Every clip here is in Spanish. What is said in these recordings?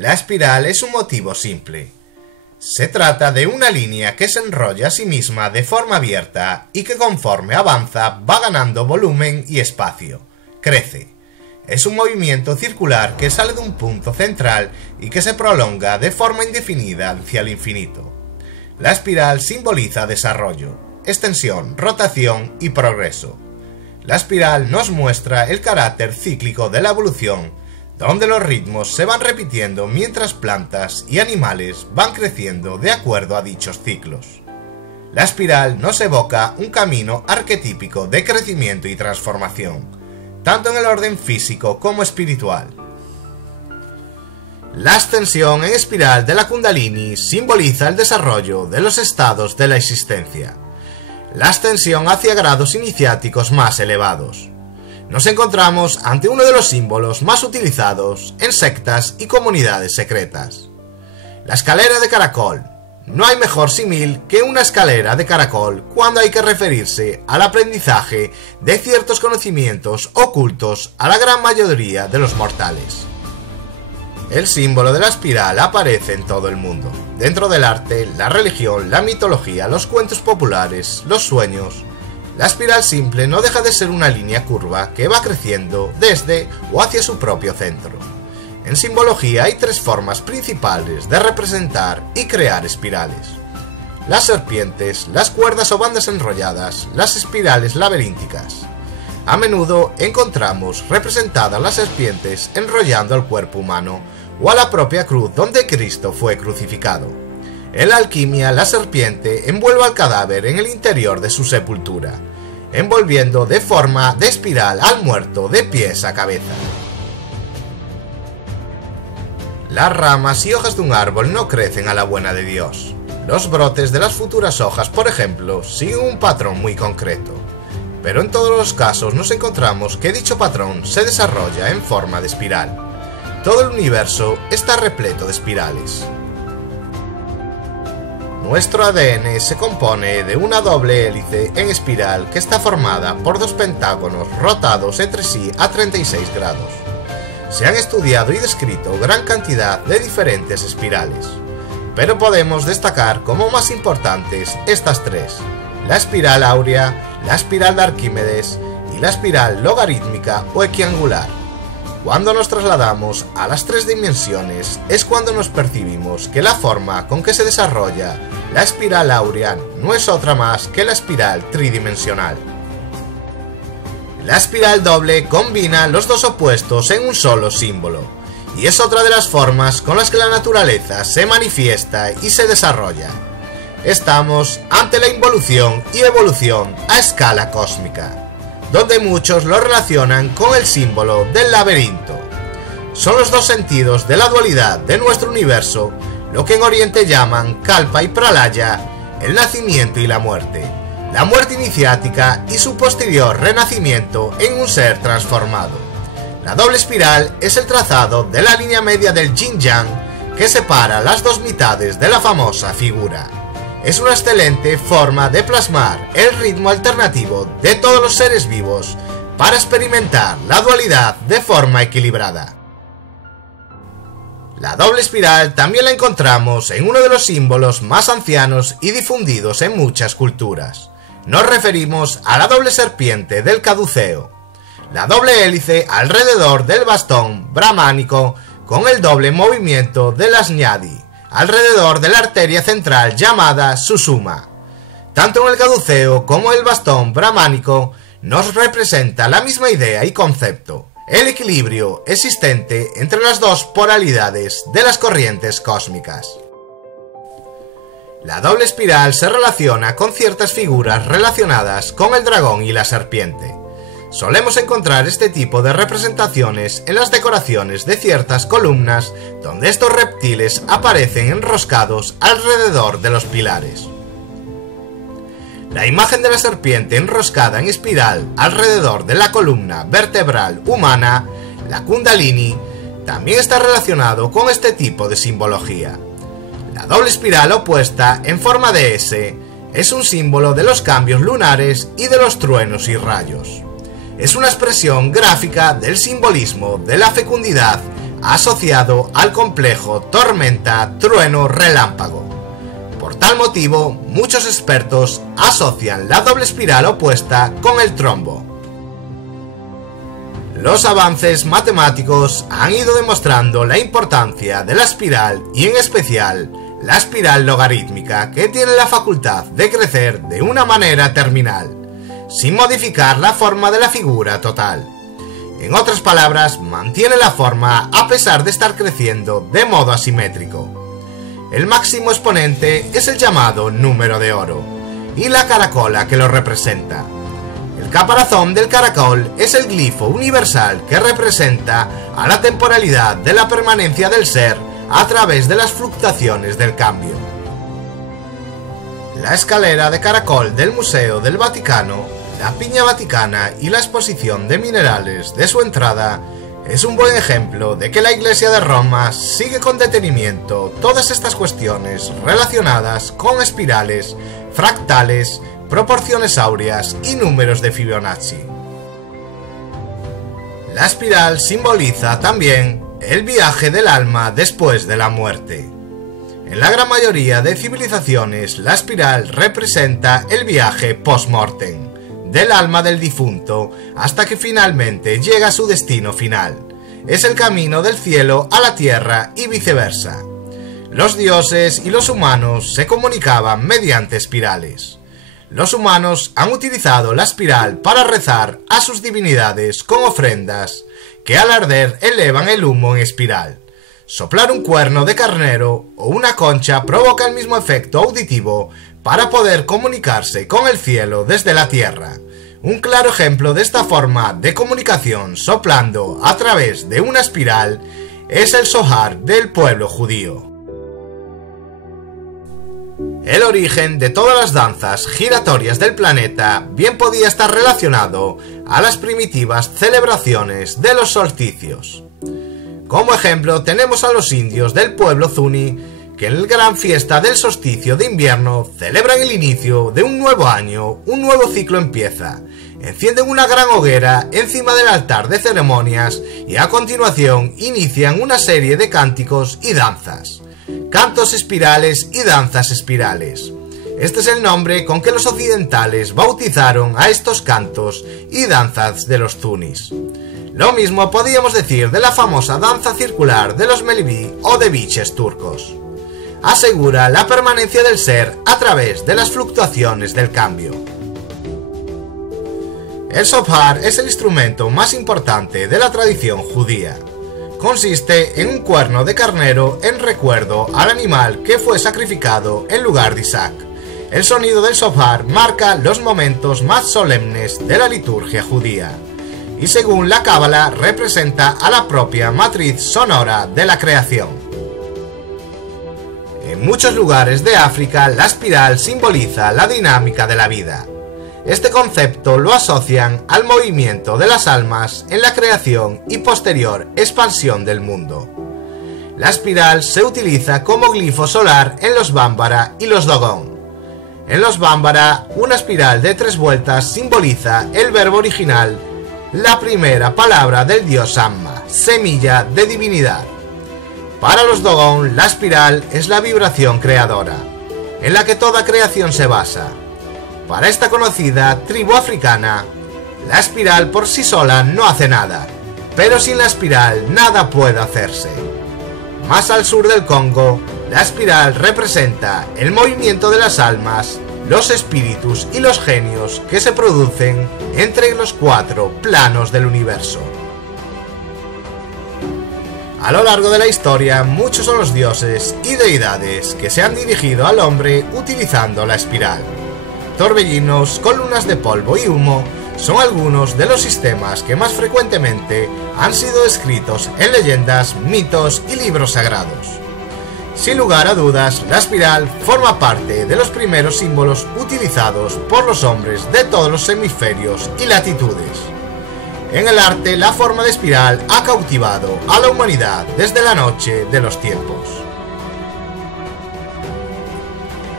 La espiral es un motivo simple. Se trata de una línea que se enrolla a sí misma de forma abierta y que conforme avanza va ganando volumen y espacio. Crece. Es un movimiento circular que sale de un punto central y que se prolonga de forma indefinida hacia el infinito. La espiral simboliza desarrollo, extensión, rotación y progreso. La espiral nos muestra el carácter cíclico de la evolución, donde los ritmos se van repitiendo mientras plantas y animales van creciendo de acuerdo a dichos ciclos. La espiral nos evoca un camino arquetípico de crecimiento y transformación, tanto en el orden físico como espiritual. La ascensión en espiral de la Kundalini simboliza el desarrollo de los estados de la existencia, la ascensión hacia grados iniciáticos más elevados. Nos encontramos ante uno de los símbolos más utilizados en sectas y comunidades secretas. La escalera de caracol. No hay mejor símil que una escalera de caracol cuando hay que referirse al aprendizaje de ciertos conocimientos ocultos a la gran mayoría de los mortales. El símbolo de la espiral aparece en todo el mundo, dentro del arte, la religión, la mitología, los cuentos populares, los sueños. La espiral simple no deja de ser una línea curva que va creciendo desde o hacia su propio centro. En simbología hay tres formas principales de representar y crear espirales: las serpientes, las cuerdas o bandas enrolladas, las espirales laberínticas. A menudo encontramos representadas las serpientes enrollando al cuerpo humano o a la propia cruz donde Cristo fue crucificado. En la alquimia, la serpiente envuelve al cadáver en el interior de su sepultura, envolviendo de forma de espiral al muerto de pies a cabeza. Las ramas y hojas de un árbol no crecen a la buena de Dios. Los brotes de las futuras hojas, por ejemplo, siguen un patrón muy concreto, pero en todos los casos nos encontramos que dicho patrón se desarrolla en forma de espiral. Todo el universo está repleto de espirales. Nuestro ADN se compone de una doble hélice en espiral que está formada por dos pentágonos rotados entre sí a 36 grados. Se han estudiado y descrito gran cantidad de diferentes espirales, pero podemos destacar como más importantes estas tres: la espiral áurea, la espiral de Arquímedes y la espiral logarítmica o equiangular. Cuando nos trasladamos a las tres dimensiones es cuando nos percibimos que la forma con que se desarrolla la espiral áurea no es otra más que la espiral tridimensional. La espiral doble combina los dos opuestos en un solo símbolo, y es otra de las formas con las que la naturaleza se manifiesta y se desarrolla. Estamos ante la involución y evolución a escala cósmica, donde muchos lo relacionan con el símbolo del laberinto. Son los dos sentidos de la dualidad de nuestro universo, lo que en Oriente llaman Kalpa y Pralaya, el nacimiento y la muerte iniciática y su posterior renacimiento en un ser transformado. La doble espiral es el trazado de la línea media del yin-yang que separa las dos mitades de la famosa figura. Es una excelente forma de plasmar el ritmo alternativo de todos los seres vivos para experimentar la dualidad de forma equilibrada. La doble espiral también la encontramos en uno de los símbolos más ancianos y difundidos en muchas culturas. Nos referimos a la doble serpiente del caduceo, la doble hélice alrededor del bastón brahmánico con el doble movimiento de las ñadi alrededor de la arteria central llamada susuma. Tanto en el caduceo como el bastón brahmánico nos representa la misma idea y concepto: el equilibrio existente entre las dos polaridades de las corrientes cósmicas. La doble espiral se relaciona con ciertas figuras relacionadas con el dragón y la serpiente. Solemos encontrar este tipo de representaciones en las decoraciones de ciertas columnas donde estos reptiles aparecen enroscados alrededor de los pilares. La imagen de la serpiente enroscada en espiral alrededor de la columna vertebral humana, la Kundalini, también está relacionado con este tipo de simbología. La doble espiral opuesta en forma de S es un símbolo de los cambios lunares y de los truenos y rayos. Es una expresión gráfica del simbolismo de la fecundidad asociado al complejo tormenta trueno relámpago. Por tal motivo, muchos expertos asocian la doble espiral opuesta con el trombo. Los avances matemáticos han ido demostrando la importancia de la espiral y en especial la espiral logarítmica, que tiene la facultad de crecer de una manera terminal, sin modificar la forma de la figura total. En otras palabras, mantiene la forma a pesar de estar creciendo de modo asimétrico. El máximo exponente es el llamado número de oro, y la caracola que lo representa. El caparazón del caracol es el glifo universal que representa a la temporalidad de la permanencia del ser a través de las fluctuaciones del cambio. La escalera de caracol del Museo del Vaticano, la Piña Vaticana y la exposición de minerales de su entrada es un buen ejemplo de que la Iglesia de Roma sigue con detenimiento todas estas cuestiones relacionadas con espirales, fractales, proporciones áureas y números de Fibonacci. La espiral simboliza también el viaje del alma después de la muerte. En la gran mayoría de civilizaciones, la espiral representa el viaje post-mortem del alma del difunto hasta que finalmente llega a su destino final. Es el camino del cielo a la tierra y viceversa. Los dioses y los humanos se comunicaban mediante espirales. Los humanos han utilizado la espiral para rezar a sus divinidades con ofrendas que al arder elevan el humo en espiral. Soplar un cuerno de carnero o una concha provoca el mismo efecto auditivo para poder comunicarse con el cielo desde la tierra. Un claro ejemplo de esta forma de comunicación soplando a través de una espiral es el Zohar del pueblo judío. El origen de todas las danzas giratorias del planeta bien podía estar relacionado a las primitivas celebraciones de los solsticios. Como ejemplo tenemos a los indios del pueblo Zuni, que en la gran fiesta del solsticio de invierno celebran el inicio de un nuevo año, un nuevo ciclo empieza. Encienden una gran hoguera encima del altar de ceremonias y a continuación inician una serie de cánticos y danzas. Cantos espirales y danzas espirales. Este es el nombre con que los occidentales bautizaron a estos cantos y danzas de los zunis. Lo mismo podríamos decir de la famosa danza circular de los Melevi o de biches turcos. Asegura la permanencia del ser a través de las fluctuaciones del cambio. El Zohar es el instrumento más importante de la tradición judía. Consiste en un cuerno de carnero en recuerdo al animal que fue sacrificado en lugar de Isaac. El sonido del Zohar marca los momentos más solemnes de la liturgia judía y según la Cábala representa a la propia matriz sonora de la creación. En muchos lugares de África la espiral simboliza la dinámica de la vida. Este concepto lo asocian al movimiento de las almas en la creación y posterior expansión del mundo. La espiral se utiliza como glifo solar en los Bambara y los Dogon. En los Bambara, una espiral de 3 vueltas simboliza el verbo original, la primera palabra del dios Amma, semilla de divinidad. Para los Dogon, la espiral es la vibración creadora, en la que toda creación se basa. Para esta conocida tribu africana, la espiral por sí sola no hace nada, pero sin la espiral nada puede hacerse. Más al sur del Congo, la espiral representa el movimiento de las almas, los espíritus y los genios que se producen entre los 4 planos del universo. A lo largo de la historia, muchos son los dioses y deidades que se han dirigido al hombre utilizando la espiral. Torbellinos, columnas de polvo y humo son algunos de los sistemas que más frecuentemente han sido descritos en leyendas, mitos y libros sagrados. Sin lugar a dudas, la espiral forma parte de los primeros símbolos utilizados por los hombres de todos los hemisferios y latitudes. En el arte, la forma de espiral ha cautivado a la humanidad desde la noche de los tiempos.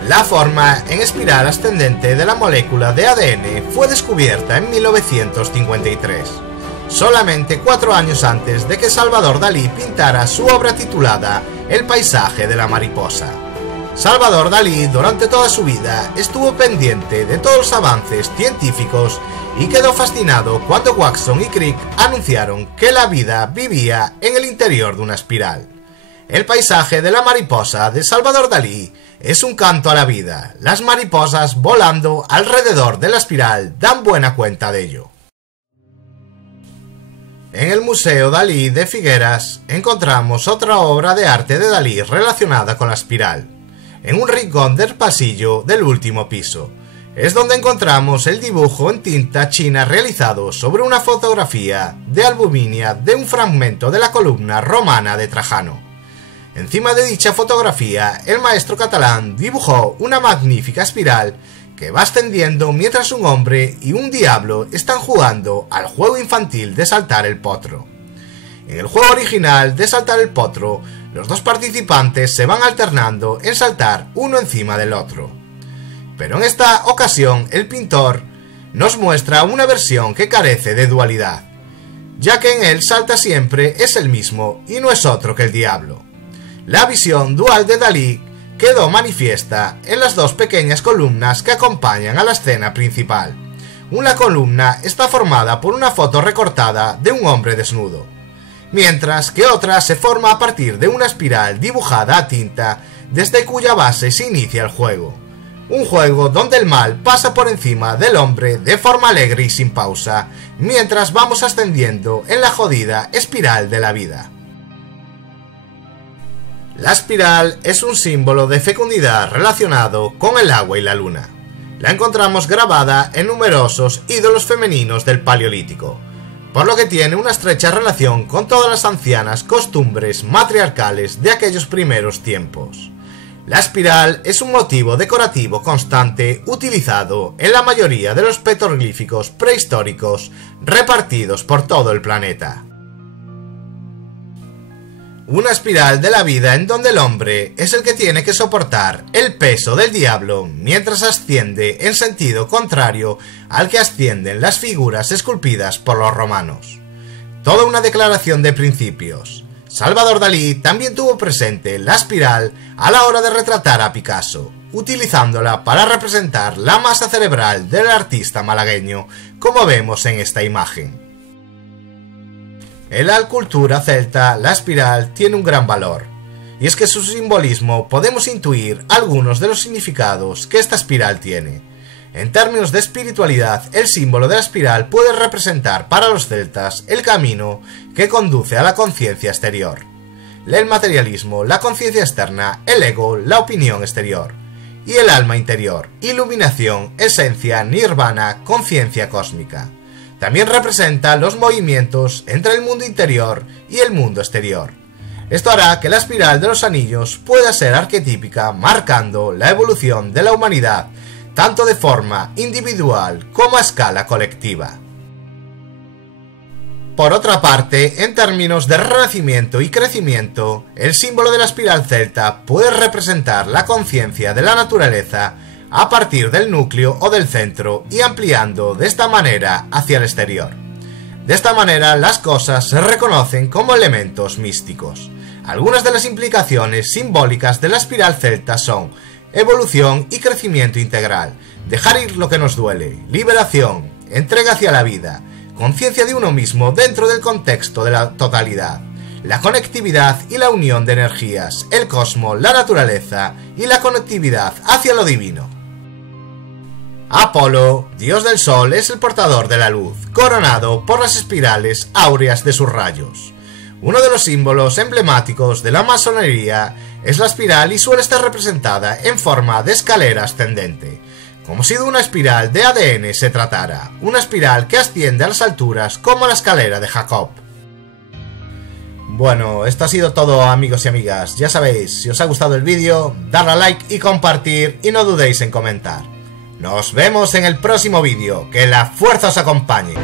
La forma en espiral ascendente de la molécula de ADN fue descubierta en 1953. solamente 4 años antes de que Salvador Dalí pintara su obra titulada El paisaje de la mariposa. Salvador Dalí durante toda su vida estuvo pendiente de todos los avances científicos y quedó fascinado cuando Watson y Crick anunciaron que la vida vivía en el interior de una espiral. El paisaje de la mariposa de Salvador Dalí es un canto a la vida. Las mariposas volando alrededor de la espiral dan buena cuenta de ello. En el Museo Dalí de Figueras encontramos otra obra de arte de Dalí relacionada con la espiral, en un rincón del pasillo del último piso. Es donde encontramos el dibujo en tinta china realizado sobre una fotografía de albuminia de un fragmento de la columna romana de Trajano. Encima de dicha fotografía, el maestro catalán dibujó una magnífica espiral que va ascendiendo mientras un hombre y un diablo están jugando al juego infantil de saltar el potro. En el juego original de saltar el potro, los dos participantes se van alternando en saltar uno encima del otro. Pero en esta ocasión el pintor nos muestra una versión que carece de dualidad, ya que en él salta siempre es el mismo y no es otro que el diablo. La visión dual de Dalí quedó manifiesta en las dos pequeñas columnas que acompañan a la escena principal. Una columna está formada por una foto recortada de un hombre desnudo, mientras que otra se forma a partir de una espiral dibujada a tinta desde cuya base se inicia el juego. Un juego donde el mal pasa por encima del hombre de forma alegre y sin pausa, mientras vamos ascendiendo en la jodida espiral de la vida. La espiral es un símbolo de fecundidad relacionado con el agua y la luna. La encontramos grabada en numerosos ídolos femeninos del Paleolítico, por lo que tiene una estrecha relación con todas las ancianas costumbres matriarcales de aquellos primeros tiempos. La espiral es un motivo decorativo constante utilizado en la mayoría de los petroglíficos prehistóricos repartidos por todo el planeta. Una espiral de la vida en donde el hombre es el que tiene que soportar el peso del diablo mientras asciende en sentido contrario al que ascienden las figuras esculpidas por los romanos. Toda una declaración de principios. Salvador Dalí también tuvo presente la espiral a la hora de retratar a Picasso, utilizándola para representar la masa cerebral del artista malagueño, como vemos en esta imagen. En la cultura celta, la espiral tiene un gran valor, y es que su simbolismo podemos intuir algunos de los significados que esta espiral tiene. En términos de espiritualidad, el símbolo de la espiral puede representar para los celtas el camino que conduce a la conciencia exterior. El materialismo, la conciencia externa, el ego, la opinión exterior. Y el alma interior, iluminación, esencia, nirvana, conciencia cósmica. También representa los movimientos entre el mundo interior y el mundo exterior. Esto hará que la espiral de los anillos pueda ser arquetípica, marcando la evolución de la humanidad, tanto de forma individual como a escala colectiva. Por otra parte, en términos de renacimiento y crecimiento, el símbolo de la espiral celta puede representar la conciencia de la naturaleza a partir del núcleo o del centro y ampliando de esta manera hacia el exterior. De esta manera las cosas se reconocen como elementos místicos. Algunas de las implicaciones simbólicas de la espiral celta son evolución y crecimiento integral, dejar ir lo que nos duele, liberación, entrega hacia la vida, conciencia de uno mismo dentro del contexto de la totalidad, la conectividad y la unión de energías, el cosmos, la naturaleza y la conectividad hacia lo divino. Apolo, dios del sol, es el portador de la luz, coronado por las espirales áureas de sus rayos. Uno de los símbolos emblemáticos de la masonería es la espiral y suele estar representada en forma de escalera ascendente, como si de una espiral de ADN se tratara, una espiral que asciende a las alturas como la escalera de Jacob. Bueno, esto ha sido todo, amigos y amigas. Ya sabéis, si os ha gustado el vídeo, darle a like y compartir y no dudéis en comentar. Nos vemos en el próximo vídeo, que la fuerza os acompañe.